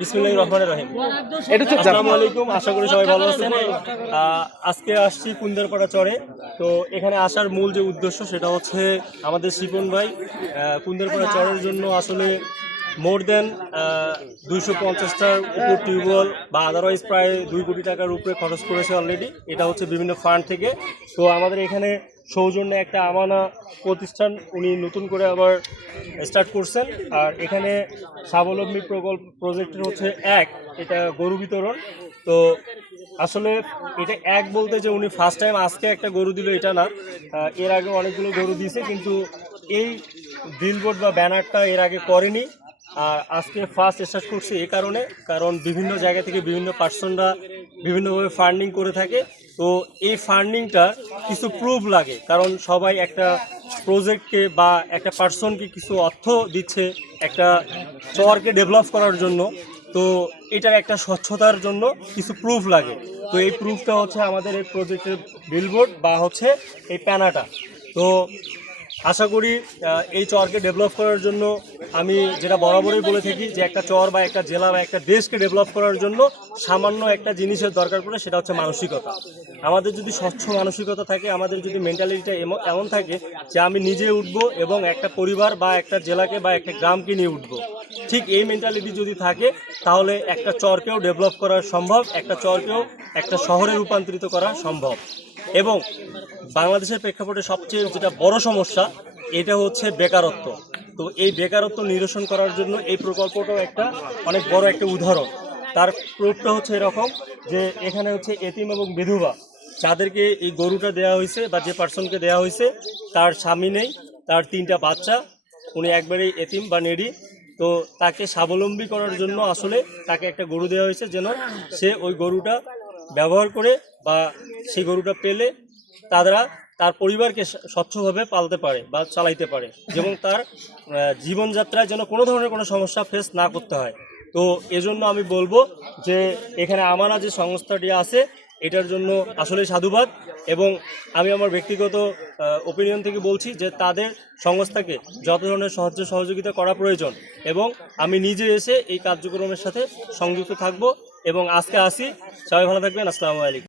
বিসমিল্লাহির রহমানির রহিম। আসসালামু আলাইকুম, আশা করি সবাই ভালো আছেন। আজকে আসছি কুন্দারপাড়া চরে। তো এখানে আসার মূল যে উদ্দেশ্য সেটা হচ্ছে আমাদের শিপন ভাই কুন্দারপাড়া চরের জন্য আসলে মোর দেন 250টার উপর টিউবওয়েল বা আদারওয়াইজ প্রায় 2 কোটি টাকার উপরে খরচ করেছে অলরেডি। এটা হচ্ছে বিভিন্ন ফান্ড থেকে। তো আমাদের এখানে সৌজন্যে একটা আমানা প্রতিষ্ঠান উনি নতুন করে আবার স্টার্ট করছেন। আর এখানে স্বাবলম্বী প্রজেক্টের হচ্ছে এটা গরু বিতরণ। তো আসলে এটা বলতে যে উনি ফার্স্ট টাইম আজকে একটা গরু দিল এটা না, এর আগে অনেকগুলো গরু দিয়েছে, কিন্তু এই বিলবোর্ড বা ব্যানারটা এর আগে করেনি। আর আজকে ফার্স্ট স্টার্ট করছে এই কারণ বিভিন্ন জায়গা থেকে বিভিন্ন পার্সনরা বিভিন্নভাবে ফান্ডিং করে থাকে। তো এই ফান্ডিংটা কিছু প্রুফ লাগে, কারণ সবাই একটা প্রজেক্টকে বা একটা পার্সনকে কিছু অর্থ দিচ্ছে একটা চরকে ডেভেলপ করার জন্য। তো এটার একটা স্বচ্ছতার জন্য কিছু প্রুফ লাগে। তো এই প্রুফটা হচ্ছে আমাদের এই প্রজেক্টের বিলবোর্ড বা হচ্ছে এই প্যানাটা। তো আশা করি এই চরকে ডেভেলপ করার জন্য আমি যেটা বরাবরই বলে থাকি যে একটা চর বা একটা জেলা বা একটা দেশকে ডেভেলপ করার জন্য সামান্য একটা জিনিসের দরকার পড়ে, সেটা হচ্ছে মানসিকতা। আমাদের যদি স্বচ্ছ মানসিকতা থাকে, আমাদের যদি মেন্টালিটিটা এমন থাকে যে আমি নিজে উঠবো এবং একটা পরিবার বা একটা জেলাকে বা একটা গ্রামকে নিয়ে উঠবো, ঠিক এই মেন্টালিটি যদি থাকে তাহলে একটা চরকেও ডেভেলপ করা সম্ভব, একটা চরকেও একটা শহরে রূপান্তরিত করা সম্ভব। এবং বাংলাদেশের প্রেক্ষাপটে সবচেয়ে যেটা বড় সমস্যা এটা হচ্ছে বেকারত্ব। তো এই বেকারত্ব নিরসন করার জন্য এই প্রকল্পটাও একটা অনেক বড় একটা উদাহরণ। তার প্রুফটা হচ্ছে এরকম যে এখানে হচ্ছে এতিম এবং বিধবা যাদেরকে এই গরুটা দেওয়া হয়েছে বা যে পার্সনকে দেওয়া হয়েছে তার স্বামী নেই, তার 3টা বাচ্চা, উনি একবারেই এতিম বা নেডি। তো তাকে স্বাবলম্বী করার জন্য আসলে তাকে একটা গরু দেওয়া হয়েছে যেন সে ওই গরুটা ব্যবহার করে বা সেই গরুটা পেলে তার পরিবারকে স্বচ্ছভাবে পালতে পারে বা চালাইতে পারে, যেমন তার জীবনযাত্রায় যেন কোনো ধরনের কোনো সমস্যা ফেস না করতে হয়। তো এজন্য আমি বলবো যে এখানে আমানা যে সংস্থাটি আছে এটার জন্য আসলে সাধুবাদ। এবং আমি আমার ব্যক্তিগত ওপিনিয়ন থেকে বলছি যে তাদের সংস্থাকে যত ধরনের সাহায্য সহযোগিতা করা প্রয়োজন, এবং আমি নিজে এসে এই কার্যক্রমের সাথে সংযুক্ত থাকব। এবং আজকে আসি, সবাই ভালো থাকবেন। আসসালামু আলাইকুম।